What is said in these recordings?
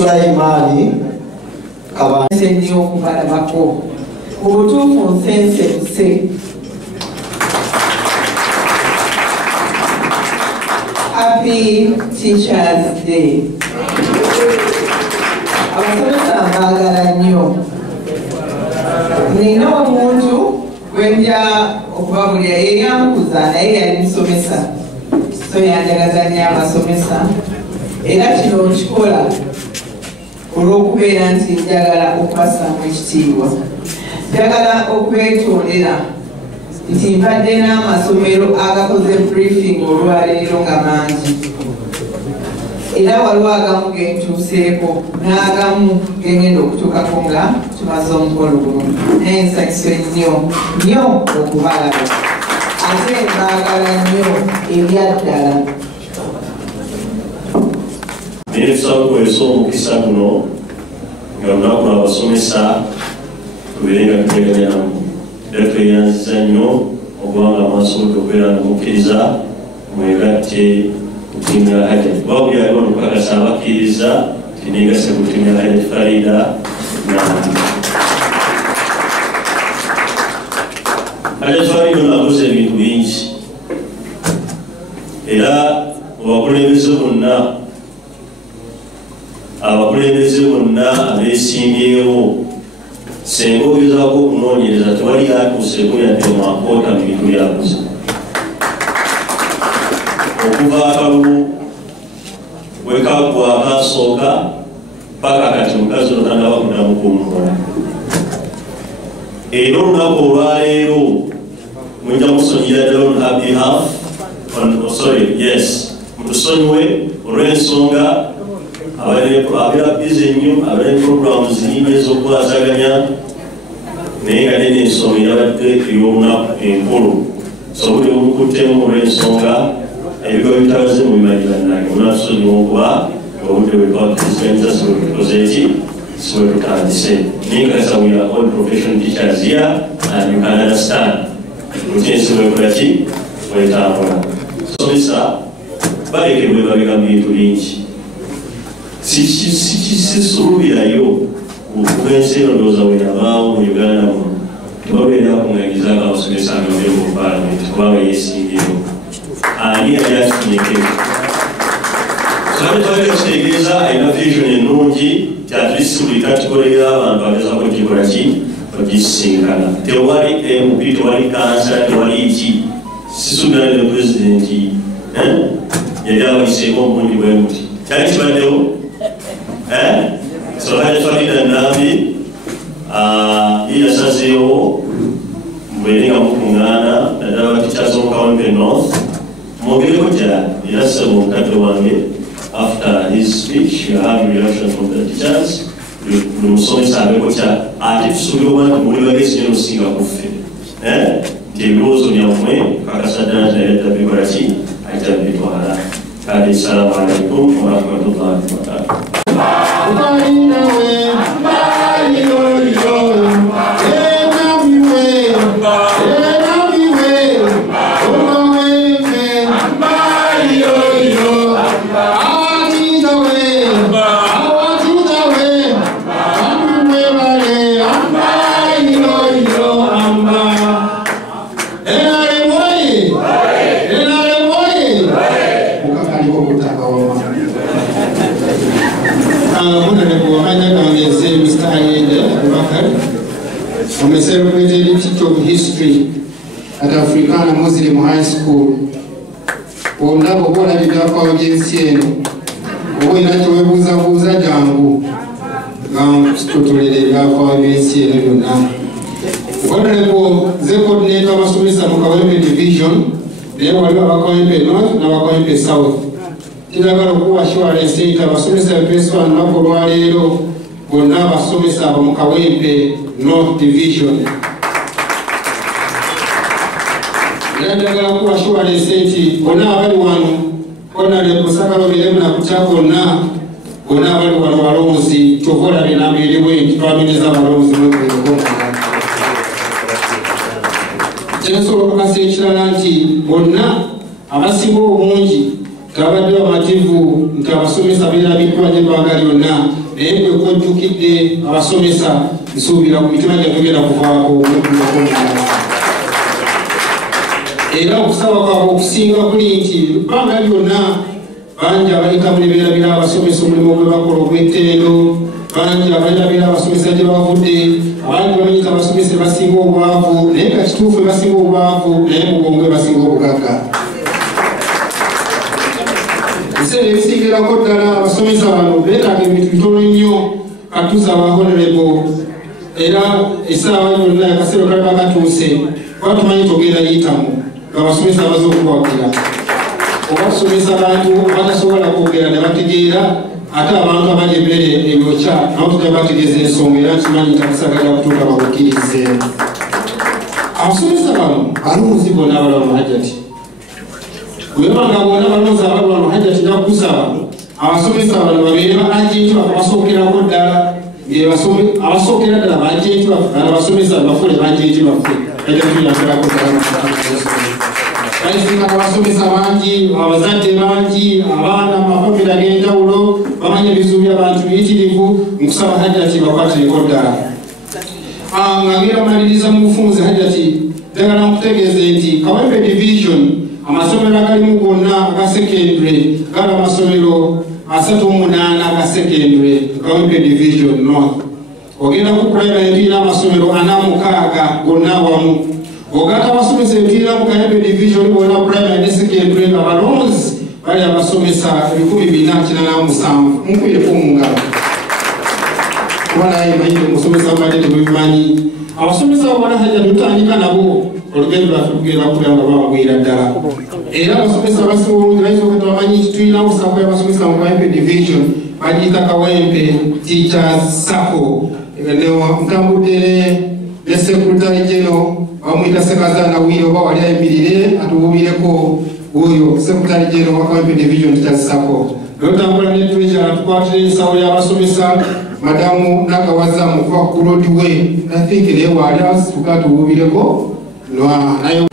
Sulaimani Kabase nnyo okubalabako obutuufu nsensese. Happy Teachers Day. Abasomesa mbaagala nnyo. Nina omuntu gwe nja okubabulira yeyankuza naye yali musomesa, so yanjagaza nnyo abasomesa, era kino nkikola olw'okubeera nti njagala okubasaamu ekitiibwa. Njagala okubetondera nti mbadde n'amasomero agakoze briefing olwaleero nga mangi, era waliwo agamu gentuuseeko n'agamu gengenda okutuukako nga tumaze omukolo guno. Naye nsanyuse nnyo okubalaba, ate mbaagala nnyo ebyaddala. Naye tusakuweesa omukisa guno nga lunaku lw'abasomesa tubeere nga tuteganya namu. Era tweyanziza nnyo okubanga mwasobodde okubeera nga mukkiriza mwegatte ku ttiimu ya Hajjat. Kuba buli aliwo nokukakasa abakkiriza nti neegase ku ttiimu ya Hajjat Farida Hajjat Farida ono akoze ebintu bingi, era abakulembeze bonna abeesimbyewo senga ogezaako okunoonyereza tewali atuuseeko yadde mwakoota mu bintu byakoze. Okuva akalulu wekaggwa akasooka paka kati mukazi otandaba kuddamu kuwummula. Era olunaku olwaleero mujja musonyira ddala on her behalf, mutusonyiwe olw'ensonga abeera bize nnyo, abeera ne programs nnyingi ez'okwazaganya, naye nga nene ensonga yabadde ey'olunaku enkulu. So buli bumukuttemu olw'ensonga ebigo bitabaze mu bimanyi bannange munatusonyiwa okuba obudde bwetwakkiriziganyiza siwe tukoze eki siwe tutandise. Naye nkakasa we are all professional teachers here and you can understand lutensi bwekolaki bwetambula. Somesa balekebwe babega mu bintu bingi, sisuubirayo okuva ensi eno ndowooza bwe yabaawo mu Uganda muno tebabeera kunganyiza nga abasomesa nga bali mu paalamenti kubanga yeesimbyewo. Ani yali akifunyeko kyali twaleka kitegeeza alina vision ennungi ti at least buli katikolerera abantu agezaako kikola ki okisinkana. Tewali MP, tewali kansa, tewali ki, sisuubira ne pulezidenti yali abayiseeko omungi bwe muti kyali kibaddewo. So Hajjat Farida Nambi yasazeewo mubeere nga mukuŋŋaana naddala Teachers of Kawempe North mwogereko gyala era ssebo omukadde wange. After his speech you have reaction from the teachers, buli musomesa abeeko kya ate tusuubira okuba nti muli bagezi nnyo okusinga kuffe nti ebirowoozo byammwe kakasa ddala nti naye adda bikola ki ajja bitwala. Kale assalamu alaikum warahmatullahi wabarakatuh. I'm a celebrated teacher of history at Africana Muslim High School. Ondabo bola bibyakwayo by'ensi eno oba olina kyeweebuuzabuuza jangu tutolere ebyakwayo by'ensi eno byonna. Honorable nze coordinator abasomesa mu Kawempe Division, naye waliwo abakawempe North n'abakawempe South. Tinagala okuwa assurance nti abasomesa betuweesa olunaku olwaleero bonna abasomesa abo mu Kawempe North Division. Era njagala kuwa assurance nti bonna abali wano Honorable Sakalo Biremu nakutya bonna abali wano balonzi tovola binambirirwe nti twamenyeza abalonzi mwekueko. Kyensobola okukasa ekirala nti bonna abasinga obungi gabadde bamativu nti abasomesa beerabiddwa gye baagala yonna naye kwejjukidde abasomesa nsuubira ku mitima gyaffe tugenda kuvaako era okusaba kwabwe okusinga kuli nti ebbanga lyonna bangi abayita mulibeerabira abasomesa omulimu gwe bakola ogw'ettendo, bangi abalirabira abasomesa gye bavudde, abangi bamenyita abasomesa basinga obwavu, naye nga kituufu basinga obwavu naye mubongwe basinga obugagga. Ebiseera ebisingirako ddala abasomesa bano beetaaga ebintu bitono nnyo katuusa aba honorable, era essaawa yonna akaseera kaliba katuuse kuba tumanyi togenda yitamu ng'abasomesa abaza okuwagira oba tusomesa abantu abatasobola kwogera ne bategeera ate abantu abalya emmere eyokya nabo tujja bategeeza ensonga era nkimanyi nti akasagala kutuuka bakukkirize. Abasomesa bano balonzi bonna abalaba mu hajjati webanga bonna balonzi abalaba mu hajjati nakusaba abasomesa bano babeere ba agenti baffe basookerako ddala abasookera ddala ba agenti baffe abasomesa bafule ba agenti baffe ajjatuyambirako ddala bayisinga abasomesa bangi, abazadde bangi, abaana amafamire ag'enjawulo bamanyi ebizibu by'abantu biyitirivu nkusaba hajjati bakwatireko ddala. Nga ngenda maliriza mu bufunze hajjati ddagala nkutegeeze nti Kawempe division amasomero agalimu gonna aga secondary gali amasomero 38 aga secondary Kawempe division north. Ogenda ku primary tulina amasomero 46 gonna awamu. Ogata abasomesa ebitira mu Kawempe division bonna primary ne secondary nga balonzi bali abasomesa 487 mukwireko mu ngalo. Kuba naye manyi omusomesa mbadde temubimanyi. Abasomesa bonna hajja tutandika nabo olugendo lwaffe tugenda kulaba nga bawagwira ddala. Era abasomesa abasinga obulungi bayinza okuba tebamanyi nti tulina busako y'abasomesa mu Kawempe division bagiyita Kawempe Teachers Sacco. Ntambudde ne Secretary General bamuyita Ssekazana Wili oba wali ayimirire atubuubireko oyo Secretary General wa Kawempe division Teachers Sacco. Lwotambula ne Treasurer tukwatira ensawo y'abasomesa Madamu Nakawaza mukuva ku Roadway. I think naye wali asituka atubuubireko naye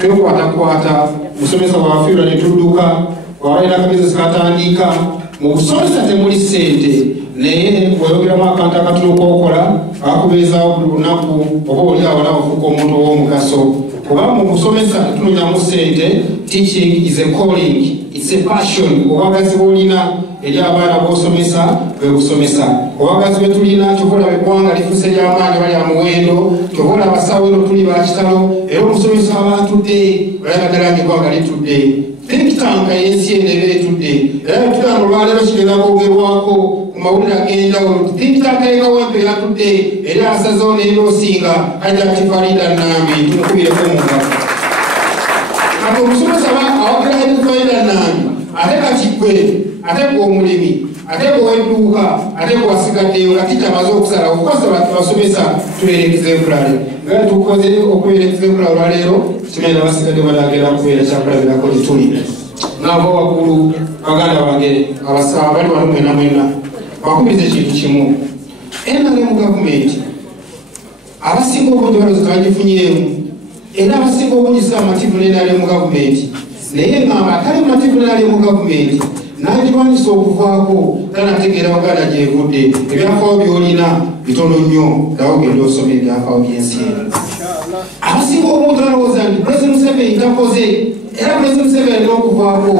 twekwatakwata musomesa wafiirwa ne tudduka wabalina akabizinesi katandika mu busomesa temuli ssente naye bweyogeramu akantu akatono k'okola akubeezaawo buli lunaku oba oli awo nabafuuka omuntu ow'omugaso kuba mu busomesa tetunonyamu ssente. Teaching is a calling, it's a passion. Obwagazi bw'olina eri abaana b'osomesa bwe busomesa. Obwagazi bwe tulina ky'okola eggwanga lifuuse ly'amaanyi bali amuwendo, ky'okola abasawo eno tuli bakitalo era omusomesa abatudde balaba ddala ng'eggwanga litudde. Think tank y'ensi eno eba etudde era tutano olwaleero kigenda kwogerwako ku mawulire ag'enjawulo. Think tank y'e Kawempe yatudde era asazeewo n'endoosinga Hajjati Farida Nambi tumukubireko mu ngalo. Kati omusomesa awagira Hajjati Farida Nambi ate kati gwe ate gwe omulimi ate gwe w'edduuka ate gwe wasigaddeyo kati kyamaze okusalawo kukosa basomesa tubeerekeza empulale nga tukoze okubeerekeza empulale olwaleero kimanyi abasigadde balagenda kubeera kyakulabirako lituli naava waggulu baganda bange abasaba bali wano mwena mwena bakubiriza ekintu kimu NRM gavumenti abasinga obungi balozi tebagifunyeemu era abasinga obungi si amativu ne NRM gavumenti naye ngamba atali mumativu ne NRM gavumenti n'agirwanyisa okuvaako tanategeera baganda gyevudde ebyafaawo by'olina bitono nnyo nawe ogenda osoma ebyafaawo by'ensi eno. Abasinga obungi balowooza nti President Museveni takoze era President Museveni alina okuvaako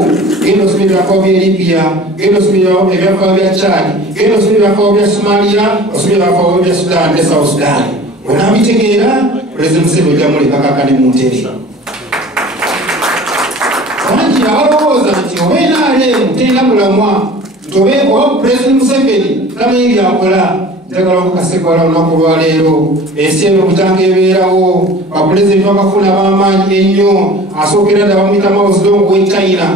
genda osoma ebyafaawo bya Libya, genda osoma ebyafaawo bya Chad, genda osoma ebyafaawo bya Somalia, osoma ebyafaawo bya Sudan ne South Sudan. Wenaabitegeera President Museveni ojja mulekakaka ne mu ntebe. Bangi abalowooza nti oba NRM terina mulamwa nti oba President Museveni tamanyi byakola. Njagala okukasegwala olunaku lwaleero ensi eno butanga ebeerawo bapulezidenti bakafuna b'amaanyi ennyo asookera dda bamuyita Mao Zedong w'e China.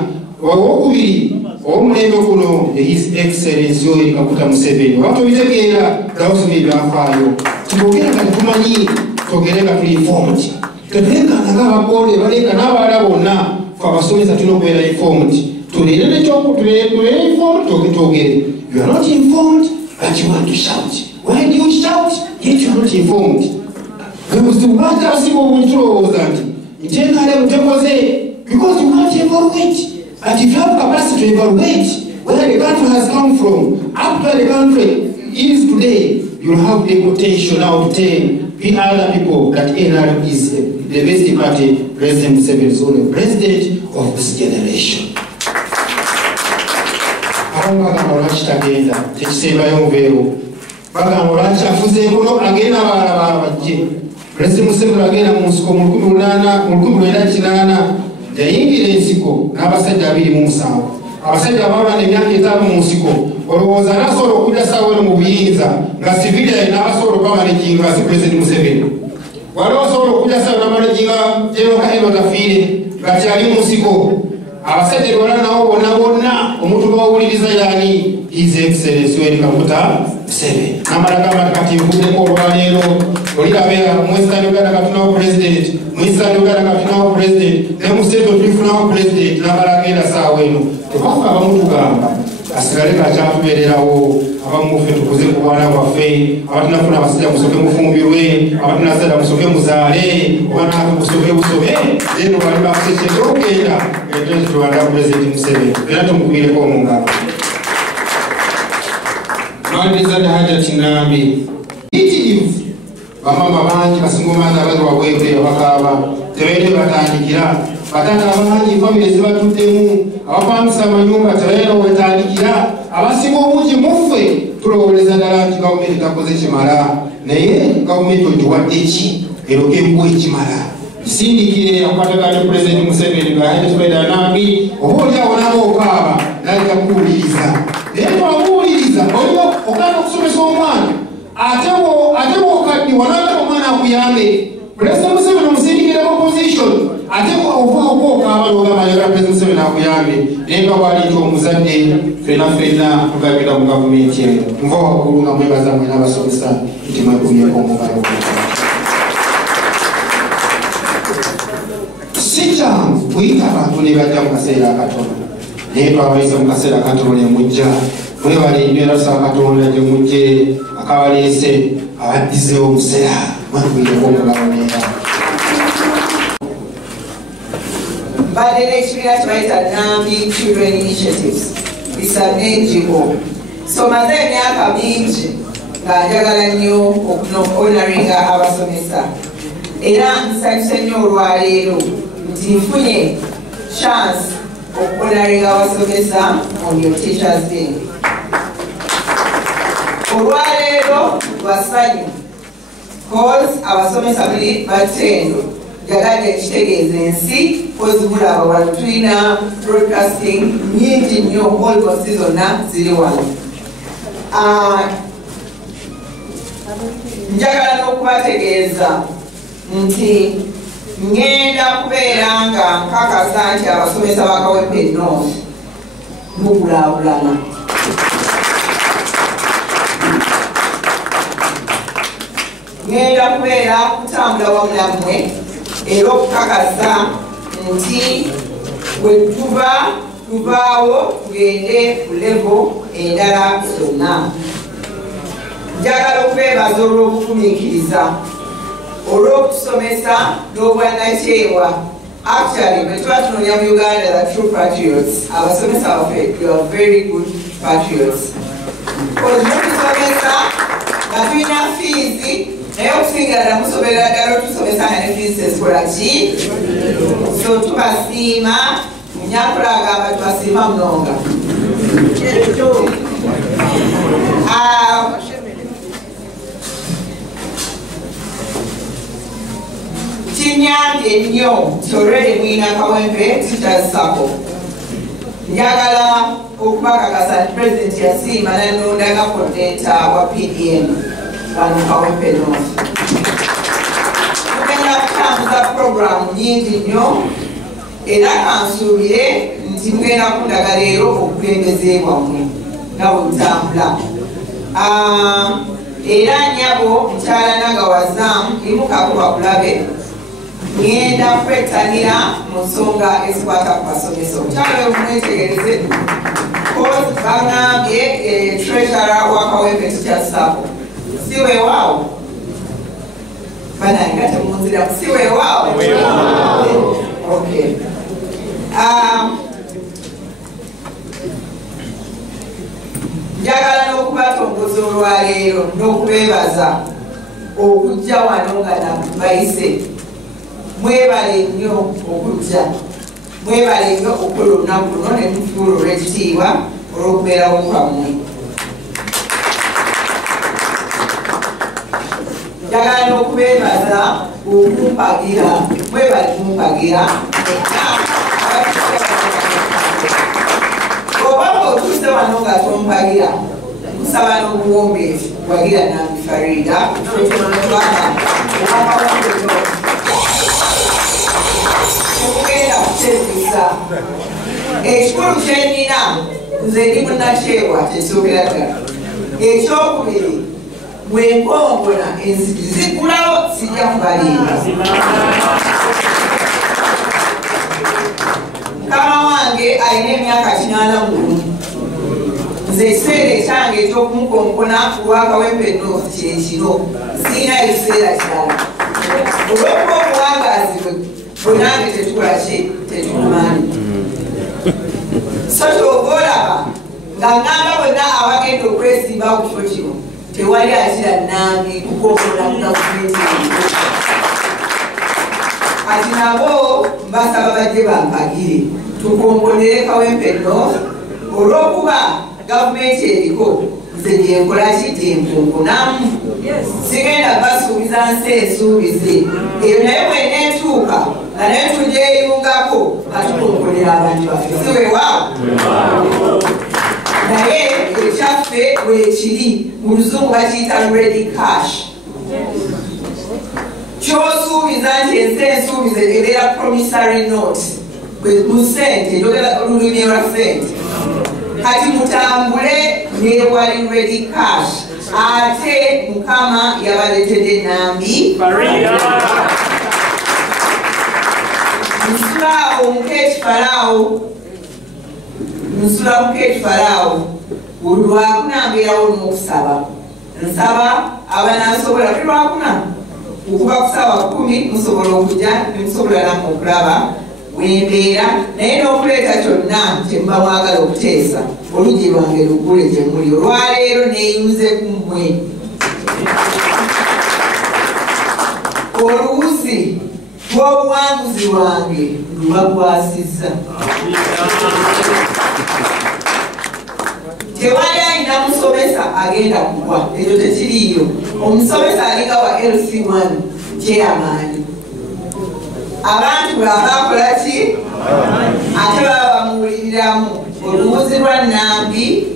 Owokubiri ow'omulembe guno His Excellency Yoweri Kaguta Museveni. Oba tobitegeera ddala osoma ebyafaayo titwogera nga tetumanyi twogere nga tuli informed tetulenkana ng'abakoole baleeka n'abalala bonna fe abasomesa tulina okubeera informed tuleere nekyokutulere informed twogere. You are not informed but you want to shout. Why do you shout yet you are not informed? Bwebuzibwaki abasinga obungi tulowooza nti NRM tekoze because you can't evaluate. But if you have capacity to evaluate where the country has come from up to the country is today, you have the potential now to tell other people that NRM is the best party. President Museveni is only president of this generation. Bagamba lwaki tagenda tekisembayo nveero bagamba lwaki afuze enkono agenda abalala bajje President Museveni agenda mu nsiko mu 1998 yayingira ensiko n'abasajja 27 abasajja abaabana emyaka 5 mu nsiko olowooza nasobola okujja saawa mu buyinza nga civilian n'abasobola okubamanaginga si President Museveni waliwo osobola okujja saawa n'amanaginga General Kahindo Tafiire nga kyali mu nsiko abasajja lwala nawo bonna omuntu bawuliriza yani His Excellency Yoweri Kaguta Museveni n'amalagamba kati nvuddeko olwaleero olirabeera mu Western Uganda katunawo president mu Eastern Uganda katunawo president ne mu state tulifunawo president n'amalagenda saawa eno twafa abamu tugamba asigale kakyatubeererawo abamu ffe tukuze ku bwana bwaffe abatunafuna abasajja musoke mufumbirwe abatunazadda musoke muzaale obanafe musoke busobe eno bali bakusekyera okugenda ete tuwanda President Museveni era tumukubireko omungalo Mwandizadde Hajati Ngambi itirivu bamama bangi basingomaza abazi wabwebwe abakaaba tebaire batandikira batanga abangi famire zibatuddemu abapangisa amanyumba tebaire wetandikira abasinga obungi muffe tulowooleza ddala nti gavumenti takoze kimala naye gavumenti ogiwadde ki erokebwa ekimala kisindikire akwatagane President Museveni nga Hajati Ngambi oba oliawo nabo okaaba naleta kuwuliriza naye twamuwuliriza olio ogenda okusomesa omwana ate okaddi wanaagala omwana akuyambe President Museveni omusindikira opposition ate ovaako okaaba n'ogamba ayagala President Museveni akuyambe naye nga bwali nti omuzadde ffenna tugabira mu gavumenti eno nva waggulu nga mwebaza mwena abasomesa nti mwekubyeko omugalo si kyangu kuyita abantu ne bajja mu kaseera akatono naye twabayise mu kaseera akatono ne mujja mwebale nnyo era tusaba Katonda gye mujje akabaleese abaddizeewo omusera mwekubyeko omugalo neera Mbadde n'ekibiina kyebayita Nambi Children Initiatives bisabye enjigo so maze emyaka mingi nga njagala nnyo okuhonoringa abasomesa era nsanyuse nnyo olwaleero nti nfunye chance okuhonoringa abasomesa on your Teachers Day olwaleero lwasanyu cause abasomesa batendo jagadde kitegeeza ensi kozibulaba wano tulina broadcasting nyingi nnyo almost zonna ziri wano njagala n'okubategeeza nti ngenda kubeera nga nkakasa nti abasomesa ba Kawempe North mukulaakulana ngenda kubeera kutambula wamu nammwe era okukakasa nti bwe tuvaawo tugende ku level endala zonna njagala okubeebaza olw'obugumiikiriza olw'okusomesa n'obwannakyewa actually bwe tuba tunoonya mu Uganda the true patriots abasomesa baffe you are very good patriots okusomesa nga tulina fees naye okusingira ddala musoberera ddala otusomesa nga ne fees ezikola ki so tubasiima munyankula agamba tubasiima munonga kinyambye nnyo nti olweri mwina Kawempe Teachers Sacco njagala okubakakasa nti President yasiima nanonda nga coordinator wa PDM wano Kawempe North tugenda kutambuza programu nyingi nnyo era kansuubire nti mugenda kundaga leero obukulembeze bwammwe nga bwetutambula era nnyabo mukyala Nagawazaamu imukako bakulabe ngenda kwettanira mu nsonga ezikwata ku basomesa omukyala we mumwetegereze cause bangambye treasurer wa Kawempe Teachers Sacco si weewaawo banange nga temunziramu si weewaawo okay njagala n'okubatongoza olwaleero n'okubeebaza okujja wano nga nabayise. Mwebale nnyo okujja, mwebale nnyo okukola olunaku luno ne tufuula olw'ekitiibwa olw'okubeerawo kwammwe. Njagala n'okubeebaza okumpagira, mwebale kumumpagira. Oba ng'otuuse wano nga tompagira, kusaba n'obuwombeezi wagira Nambi Farida okugenda kukyezisa. Ekikulu kye nnina nze ndi munnakyewa tekyogera ddala. Ekyokubiri bwe nkongona enzigi zigulawo sijja kubalinda. Mukama wange alina emyaka 81. Nze ekiseera ekyange ekyokumukonkona ku lwakawempe North kyekino sirina ekiseera kirala. Olw'okuba obuwangaazi bwe nange tetukola ki tetukumanyi. So kyova olaba nga ngamba bonna abagenda okwesimbawo ku kifo kino tewali akira Nambi kukonkona mu gavumenti. Kati nabo mbasaba bajje bampagire tukonkonere Kawempe North olw'okuba gavumenti eriko nze gyenkola ki gyenkonkonamu. Sigenda basuubiza nsi ensuubize eyo naye bweneetuuka nga naye tugyeyungako katukonkonera abantu baffe si weewaawo. Naye ekyaffe bwekiri mu luzungu bakiyita ready cash. Kyosuubiza nti ensi ensuubize ebeera promissory note mu ssente njogera olulimi lwa ssente. Kati mutambule n'ewali ready cash. Ate Mukama yabaletedde Nambi nsulawo mukeekifalaawo nsula mukeekifalaawo olwakuna mbeerawo n'okusaba. Nsaba abanansobola tuli lwakuna okuva ku ssaawa 10 musobola okujja nemusobola namu okulaba wembeera naye n'okuleeta kyonna kyemuba mwagala okuteesa olugi lwange lugule gye muli. Olwaleero neeyuze ku mmwe oluwuzi lw'obuwanguzi lwange lubagwasizza. Tewali alina musomesa agenda kugwa, ekyo tekiriiyo. Omusomesa alinga wa LC1 kyeyamaanyi. Abantu baabakola ki? Ate baba bamuwuliriramu. Oluwuzi lwa Nambi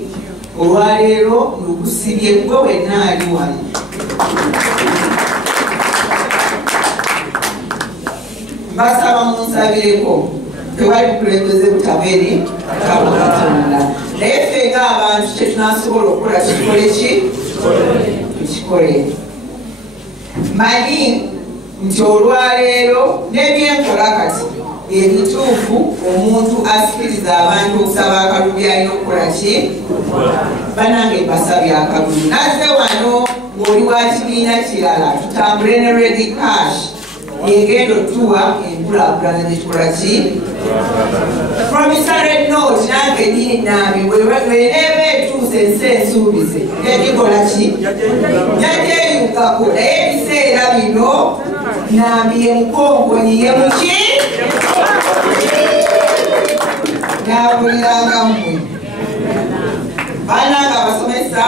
olwaleero lukusibye gwe wenna ali wano. Mbasaba munsabireko tewali bukulembeze butaberi Mukama Katonda. Naye ffe ng'abantu kye tunasobola okukola kikole ki? Tukikole. Manyi nti olwaleero n'ebyenkola kati ebituufu omuntu asikiriza abantu okusaba akalulu byalina okukola ki? Banange mbasabye akalulu. Nazze wano ng'oli wa kibiina kirala tutambule ne ready cash yegenda otuwa enkulaakulana gyetukola ki? Promissory note nange nnyini Nambi bweneeba etuuse ensi ensuubize yagikola ki? Yagyeyungako. Naye ebiseera bino Nambi ye mukonkoni ye muki? Naabuliranga mmwe bannange abasomesa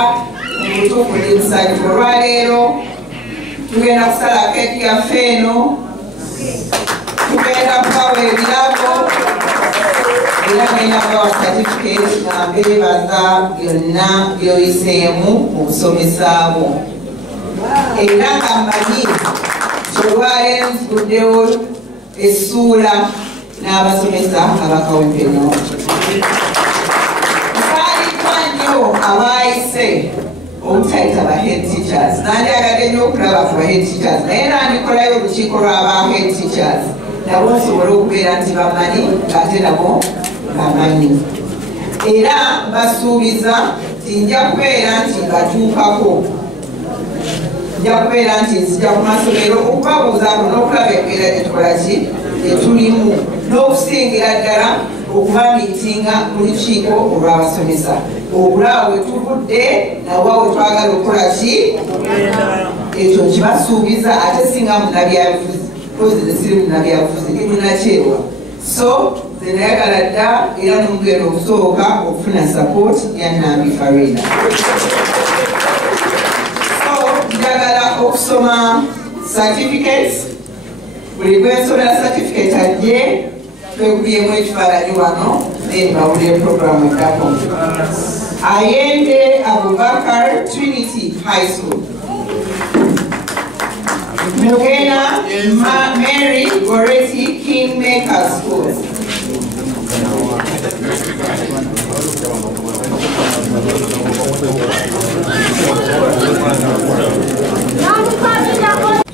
mu butuufu ndi musanyufu. Olwaleero tugenda kusala keeki yaffe eno, tugenda kubawa ebirabo era ngenda kubawa certificate nga mbeebaza byonna byoyiseemu mu busomesa bwo. Era nga mmanyi kyolwaleero nziguddewo essuula n'abasomesa abakawempe North. Nsaalirwa nnyo abaayise obutayita ba head teachers. Nandyagadde nnyo okulaba ku ba head teachers naye nandikolayo olukiiko lw'aba head teachers nabo nsobole okubeera nti bamanyi ng'ate nabo bamanyi. Era mbasuubiza nti nja kubeera nti mbatuukako, nja kubeera nti nzija ku masomero okubabuuzaako n'okulaba embeera gye tukola ki gye tulimu n'okusingira ddala okubamiitinga mu lukiiko olw'abasomesa okulaba we tuvudde nawa we twagala okukola ki ekyo kibasuubiza ate singa munabyabufuzi kozi siri munabyabufuzi ndi munakyewa so zenayagala dda era nomugenda okusooka okufuna support ya Nambi Farina so njagala okusoma certificates buli gwensomera certificate ajje twekubyemu ekifaananyi wano then bawulire programu eddako Ayende Abubakar Trinity High School Mugena Mary Goretti Kingmaker School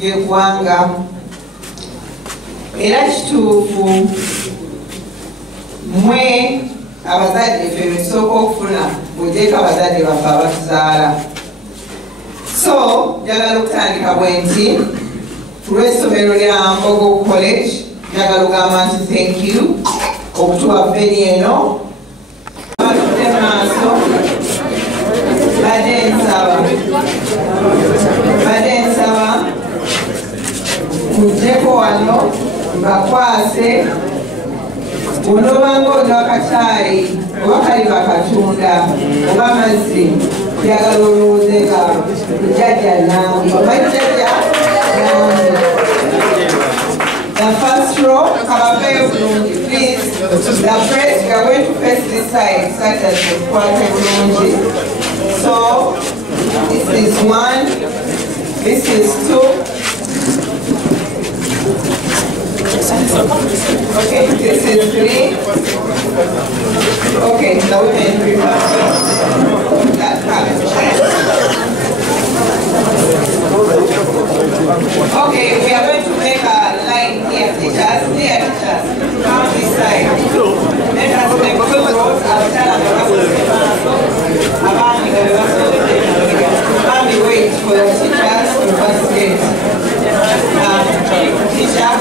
Yekwanga era kituufu mwe abazadde ffe besooka okufuna buteeka abazadde baffe abatuzaala so njagala okutandika bwe nti tulw'essomero lya Mbogo College njagala okugamba nti thank you okutuwa veni eno batudde maaso badde nsaba mujjeko wano bakwase onobanga onywa akacaayi oba kali bakatunda oba mazzi njagala olowooze nga jjajja Nambi oba jjajja Nambi the first row kabaveyo bulungi please the first we are going to face this side such as tukwate bulungi so this is 1 this is 2 okay, this is 3. Okay, the women reverse that part. Okay, we are going to make a line here, teachers. Come this side. Let us make 2 rows while we wait for the teachers to investigate. Teacher.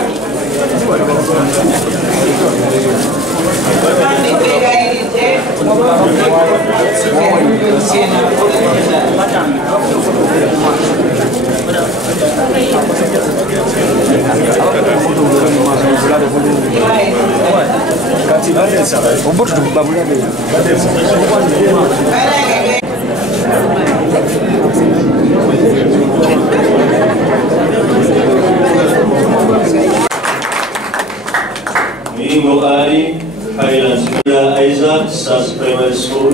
Mingo Ari, Highlands Isaac, SAS Primary School.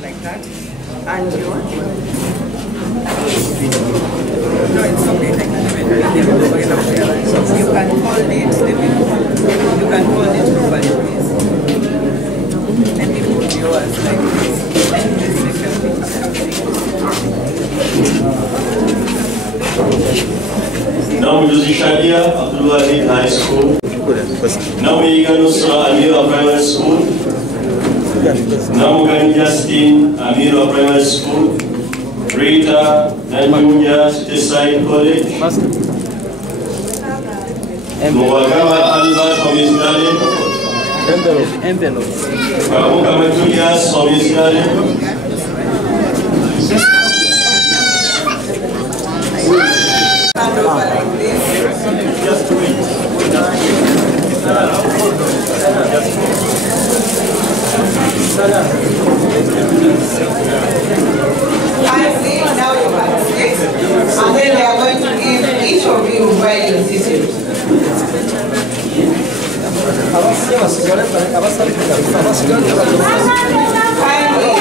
Like that. And you want? No, it's okay. Like that. You can hold it. You can hold it properly, please. And you put yours like this. And this Now Muzi Shadia, Abdulwahid High School. Now Megan Nusra, Amira Primary School. Now Mugan Justin, Amira Primary School. Rita, Nanjunya, Cityside College. Mwagawa Albert from Israel. Envelope. Kabuka Julius from Israel. like this. Just to wait. Finally, now you have 6, and then we are going to give each of you where you sit. Finally,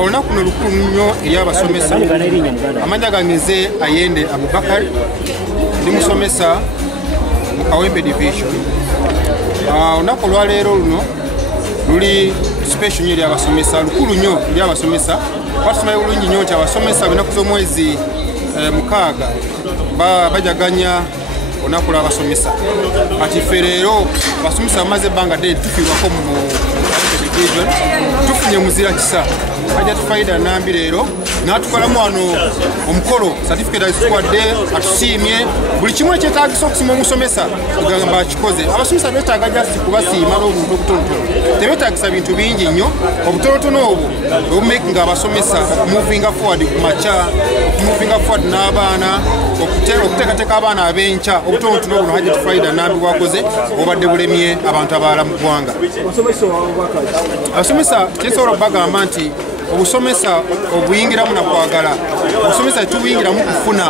olunaku luno lukulu nnyo eri abasomesa. Amanya gange nze Ayende Abubakar, ndi musomesa mu Kawempe Division. Olunaku olwaleero luno luli special nnyo eri abasomesa, lukulu nnyo eri abasomesa. Batumanyi bulungi nnyo nti abasomesa lunaku z'omwezi 6 bajaganya olunaku lw'abasomesa. Kati ffe leero abasomesa bamaze ebbanga ddene tufiibwako mu division, tufunye muzira kisa ajja tufaida nambi leero n'atukolamu wano omukolo certificate azituwadde atusiimye buli kimu ekyetaagisa okusima omusomesa tugamba akikoze. Abasomesa beetaaga jasi kubasiima n'obuntu obutonotono, tebeetaagisa bintu bingi nnyo. Obutonotono obwo obumakinga abasomesa okumuvinga forward ku makya, okumuvinga forward n'abaana, okuteekateeka abaana ab'enkya. Obutonotono buno hajja tufaida nambi bwakoze obadde bulemye abantu abalala mu ggwanga. Abasomesa kyensobola okubagamba nti obusomesa obuyingiramu nakwagala, obusomesa tubuyingiramu kufuna,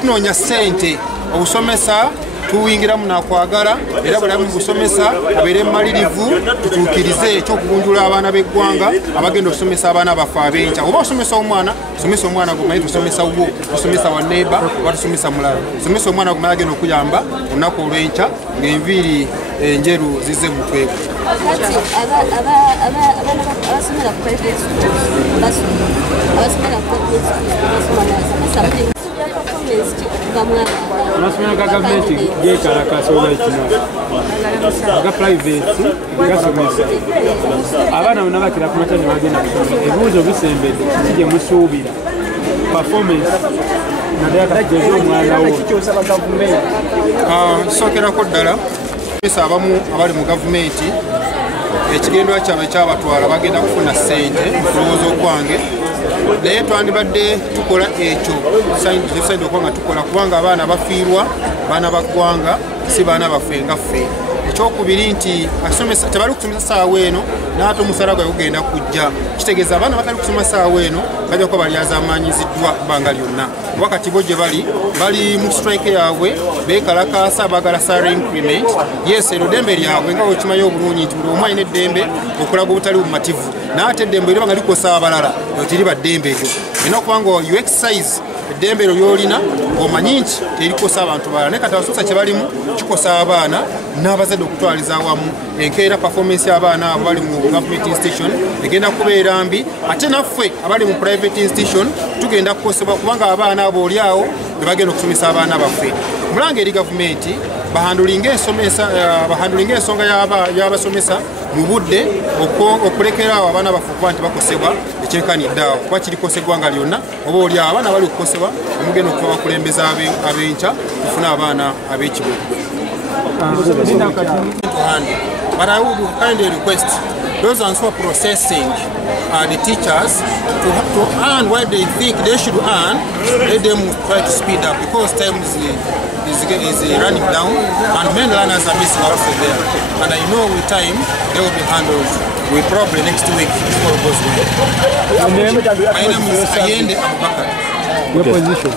tunoonya ssente. Obusomesa tuwingiramu nakwagala, era bulamu busomesa abeere malirivu, tutuukirize ekyokugunjula abaana b'eggwanga abagenda okusomesa abaana baffe ab'enkya. Oba osomesa omwana, somesa omwana gumanyi tusomesa wo, tusomesa wa neighbor, oba tusomesa mulala. Somesa omwana gumanyi agenda okuyamba olunaku olw'enkya ng'enviiri enjeru zize mu mutwe gwe. Abasomera private schools, abasomera amasomero ga gavumenti gekalakasa olwekino aga private gasomesa abaana bonna bakira ku makya ne bagenda kusoma. Ebibuuzo bisembedde kiki musuubira performance naddala katajeeza omwana wo nsookerako ddala abamu abali mu gavumenti ekigendwa kyabwe kyabatwala bagenda kufuna ssente kulowooza okwange, naye twandibadde tukola ekyo tusaidde okuba nga tukola, kubanga abaana bafiirwa, baana ba ggwanga, si baana baffe nga ffe. Ekyokubiri nti asomesa tebali kusomesa saawa eno n'ate omusala gwe gugenda kujja, kitegeeza abaana batali kusoma saawa eno bajja kuba balyazamanyiziddwa bbanga lyonna. Wakati bo gye bali mu strike yaabwe beekalakaasa baagala salary increment. Yes, ero ddembe lyabwe nga wekimanyi obulungi nti buli omu alina eddembe okulaga obutali bumativu, n'ate eddembe eriba nga likosa abalala tiriba ddembe eryo. Olina okuba nga you exercise eddembe eryo ly'olina ng'omanyi nti terikosa abantu balala. Naye kati abasomesa kye balimu kikosa abaana n'abazadde okutwaliza awamu. Enkeera performance y'abaana abo bali mu government institution egenda kubeera mbi, ate naffe abali mu private institution tugenda kukosebwa, kubanga abaana abo oli awo be bagenda okusomesa abaana baffe. Mulanga eri gavumenti bahandulinga ensonga y'abasomesa mu budde okulekera awo abaana baffe okuba nti bakosebwa ekyenkanidde awo, kuba kirikose eggwanga lyonna. Oba oli awo abaana bali okukosebwa omugenda okuba bakulembeza ab'enkya tufune abaana ab'ekibuga. But I would kindly request those who are processing the teachers to earn what they think they should earn. Let them try to speed up, because time is running down and many learners are missing out there. And I know with time they will be handled. We probably next week if all goes well. My name is Ayende Abubakar. your position.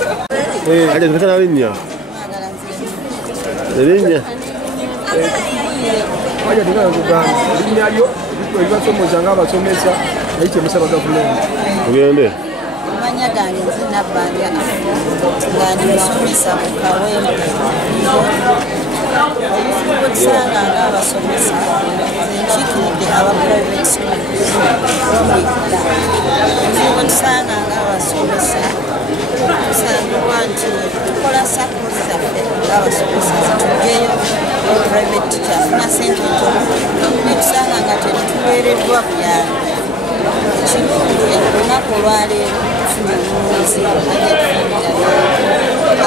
Wajja tingana kugamba linnya lyo ebibasomoza ng'abasomesa naye kyemusaba gavumenti. Ogende amanya gange nzina bbanja nga ndi musomesa mu Kawempe. Okusanga ng'abasomesa nze nkiikiridde aba private schools. Okusanga ng'abasomesa kusangibwa nti tukola sakozi zaffe ng'abasomesa zituggeyo private teacher afuna sente ntono netusanga nga tetuweereddwa byalo. Ekirungi olunaku olwaleero tufunye omuwozi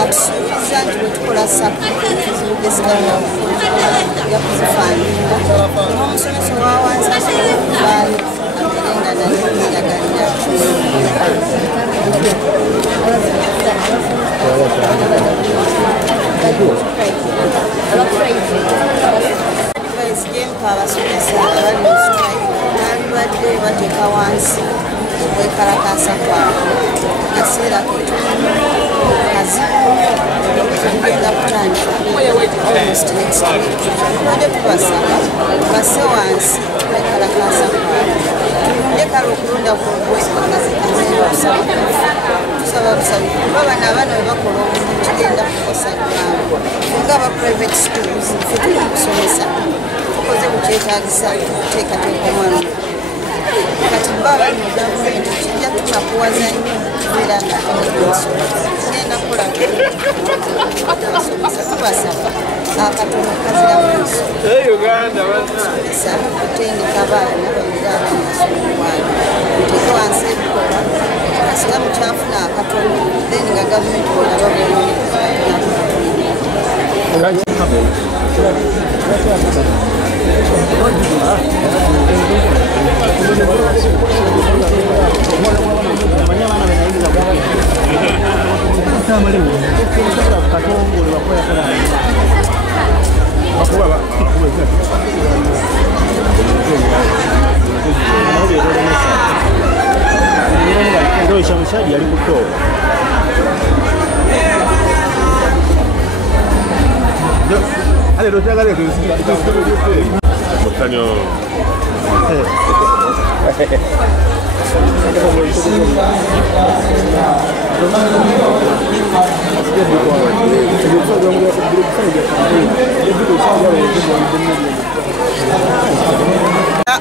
atusuubiza nti bwetukola sakozi geziganya yakuzifaanira n'omusomesa owawansi asobolayo abeerenga naye yeyagalira advice gyempa abasomesa abali mu strike nandibadde bateeka wansi okwekalakaasa kwabwe akaseera ketono kazibu tugenda kutandika almost next week ade tubasaba basse wansi bekalakasa tulunde kale okulonda kwogwe tusaba busabi kuba bano abaana bwe bakola obumu tugenda kukosa ebbanga nga aba private schools fe tuli kusomesa tukoze bukyetagisa kuteekateeka omwana kati baba bali mu gavumenti kijja tunakuwaza nnyo kubeera nga tugenda kukola tubasaba akatono kazira muiso uganda kutendeka abaana babeera abaanasomowana tuteeke wansi ebikola kasita mukyafuna akatono then nga gavumenti olaba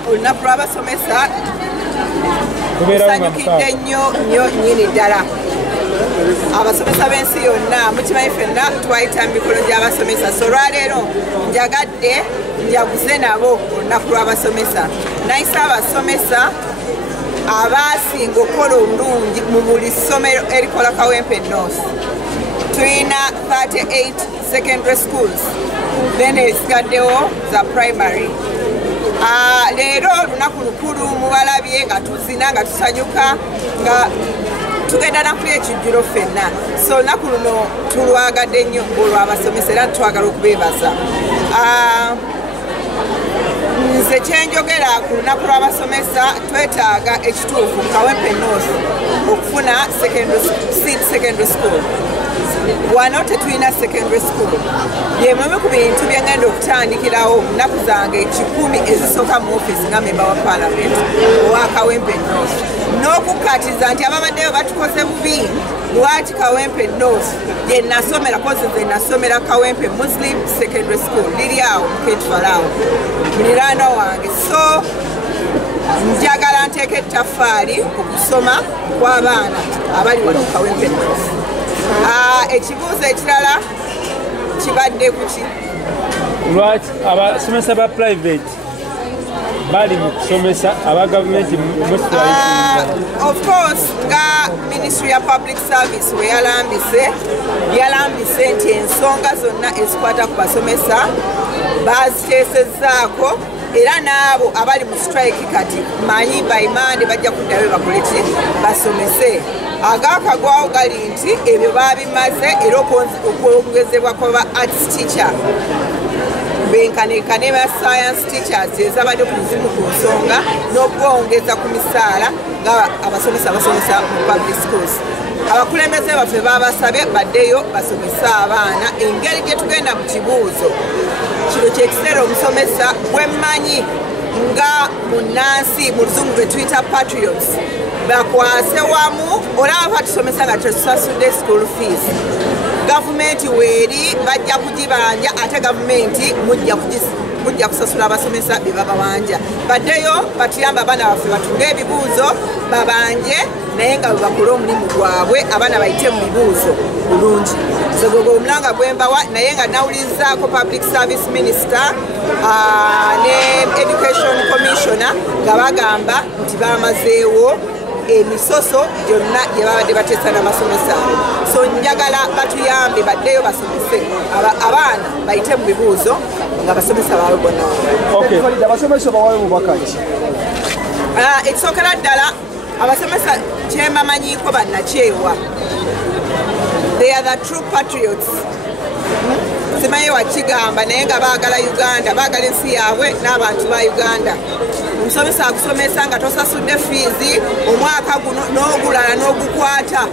olunaku lw'abasomesa tusanyukidde nnyo nnyini ddala abasomesa b'ensi yonna mukimanyi ffenna twayita mu mikolo gy'abasomesa so olwaleero njagadde njaguze nabo olunaku lw'abasomesa nayisa abasomesa abaasinga okukola obulungi mu buli ssomero erikola Kawempe North tulina 38 secondary schools then ezisigaddewo za primary leero olunaku lukulu mubalabye nga tuzina nga tusanyuka nga tugenda nakuli ekijjulo ffenna so olunaku luno tulwagadde nnyo olw'abasomesa era twagala okubeebaza nze kyenjogera ku lunaku lw'abasomesa twetaaga ekituufu Kawempe North okufuna secondary school wano tetulina secondary school yemwemu ku bintu byengenda okutandikirawo nnaku zange 10 ezisooka mu office nga memba wa parliament owa Kawempe North n'okukatiza nti ababaddeyo batukoze bubi lwaki Kawempe North gye nasomera kozi ze nasomera Kawempe Muslim Secondary School liri awo muketwalawo muliraanwa wange so njagala nteeka ettaffaali ku kusoma kw'abaana abali wano ku Kawempe North ekibuuzo ekirala kibadde kuki lwaki abasomesa ba private bali mu kusomesa aba gavumenti of course nga Ministry ya Public Service we yalambise nti ensonga zonna ezikwata ku basomesa baziteesezzaako era n'abo abali mu strike kati manyi baimande bajja kuddayo bakole ki basomese agaakagwawo gali nti ebyo babimaze era okwongezebwa kwaba arts teacher benkanekane ba science teachers ezabadde ku muzimu ku nsonga n'okwongeza ku misaala nga abasomesa basomesa mu public schools abakulembeze baffe babasabye baddeyo basomesa abaana engeri gye tugenda mu kibuuzo kino kyekiseera omusomesa bwemmanyi nga munansi mu luzungu bwe tuyita patriots bakwase wamu olaba batusomesa nga tetusasudde school fees gavumenti weeri bajja kugibanja ate gavumenti mujja kusasula abasomesa be babawanja baddeyo batuyamba abaana baffe batunge ebibuuzo babanje naye nga bwe omulimu gwabwe abaana bayite mu bibuuzo bulungi zegogo omulanga gwembawa naye nga nawulizaako public service minister ne education commissioner nga bagamba nti bamazeewo emisoso gyonna gye babadde bateesa n'abasomesa so njagala batuyambe baddeyo basomese abaana bayite mu bibuuzo nga basomesa baabwe bonna abasomesa bawayo mubaka ki ekisookera ddala abasomesa kyembamanyiiko bannakyewa they are the true patriots simanyi wakigamba naye nga baagala Uganda baagala ensi yaabwe n'abantu ba Uganda omusomesa akusomesa nga tosasudde fiizi omwaka guno n'ogulala n'ogukwata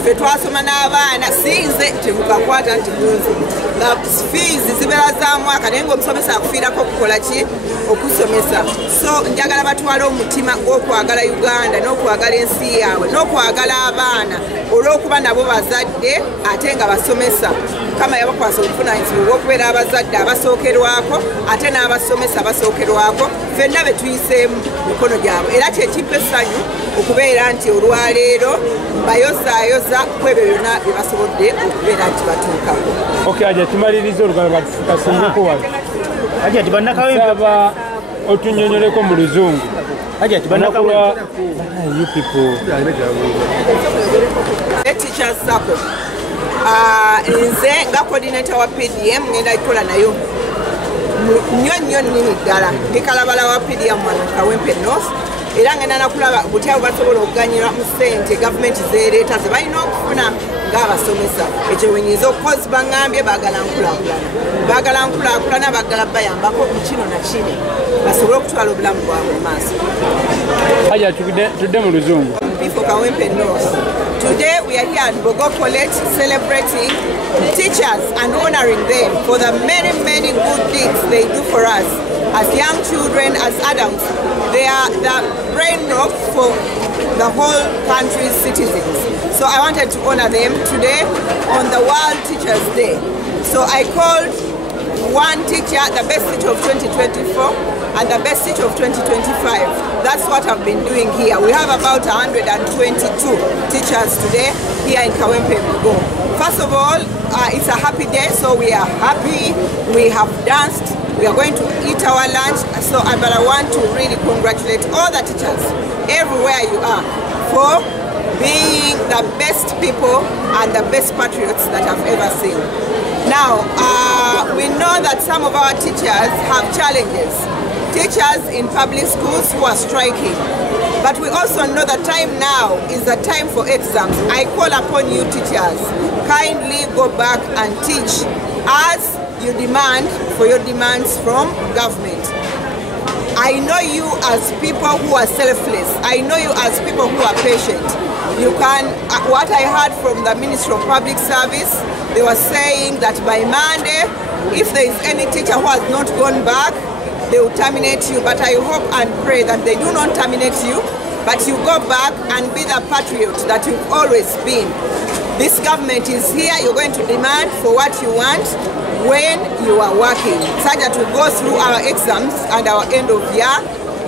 ffe twasoma n'abaana sinze temukakwata nti munze nga fees zibeera za mwaka naye ng'omusomesa akufiirako okukola ki okusomesa so njagala batwala omutima gw'okwagala Uganda n'okwagala ensi yaabwe n'okwagala abaana olw'okuba nabo bazadde ate nga basomesa kama yabakwasa obuvunaanyizibwa obw'okubeera abazadde abasookerwako ate n'abasomesa abasookerwako ffenna be tuyiseemu mikono gyabwe era kyekimpa essanyu okubeera nti olwaleero bayozaayoza ku ebyo byonna bye basobodde okubeera nti batuukako. Okay, aja tumaliriza olugalo kasingeko wali aja tibannakawemba otunyonyoleko mu luzungu aja tibannakawemba you people teachers circle nze nga coordinator wa PDM ngenda ikola nayo nnyo nnini ddala ndikalabala wa PDM wano Kawempe North era ngenda nakulaba butya basobola okuganyira mu ssente gavumenti zeereeta ze balina okufuna ng'abasomesa ekyo wenyinza okukozi baŋŋambye baagala nkulaakulana baagala bayambako ku kino na kino basobole okutwala obulamu bwabwe mu maaso. aja tudde mu luzungu For Kawempe North. Today we are here at Bogo College celebrating teachers and honoring them for the many good things they do for us as young children, as adults. They are the brain rock for the whole country's citizens. So I wanted to honor them today on the World Teachers Day. So I called one teacher the best teacher of 2024 and the best teacher of 2025. That's what I've been doing here. We have about 122 teachers today here in Kawempe Bogo. First of all, it's a happy day, so we are happy. We have danced. We are going to eat our lunch. But I want to really congratulate all the teachers everywhere you are for being the best people and the best patriots that I've ever seen. Now, we know that some of our teachers have challenges. Teachers in public schools who are striking. But we also know the time now is the time for exams. I call upon you teachers, kindly go back and teach as you demand for your demands from government. I know you as people who are selfless. I know you as people who are patient. You can, what I heard from the Ministry of Public Service, they were saying that by Monday, if there is any teacher who has not gone back, they will terminate you. But I hope and pray that they do not terminate you, but you go back and be the patriot that you've always been. This government is here. You're going to demand for what you want when you are working, so that we go through our exams and our end of year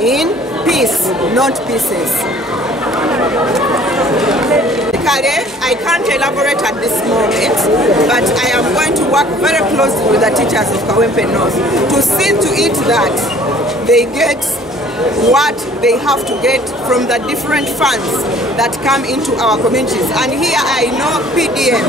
in peace, not pieces. I can't elaborate at this moment, but I am going to work very closely with the teachers of Kawempe North to see to it that they get what they have to get from the different funds that come into our communities. And here I know PDM,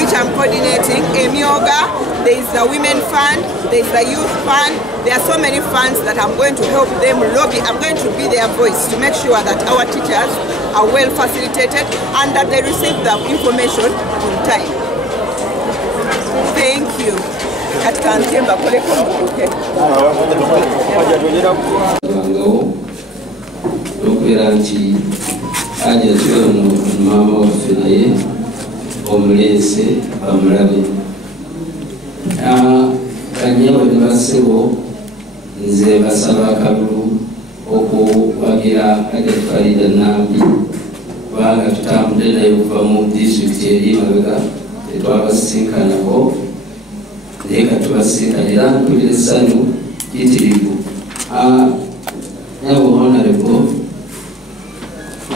which I'm coordinating, Emioga, there is the Women Fund, there is the Youth Fund. There are so many funds that I'm going to help them lobby. I'm going to be their voice to make sure that our teachers are well facilitated and that they receive the information on time. Thank you. Kanyewe nibasebo nze basaba kalulu okuwagira Kajja Farida Nambi kubanga tutambudde naye okuva mu disitulikiti eri mabega tetwabasisinkanako naye katubasisinkanira mpulira essanyu kitirivu. Nawe honorable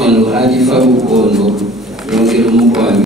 ono Haji Faruku ono yongera omukwano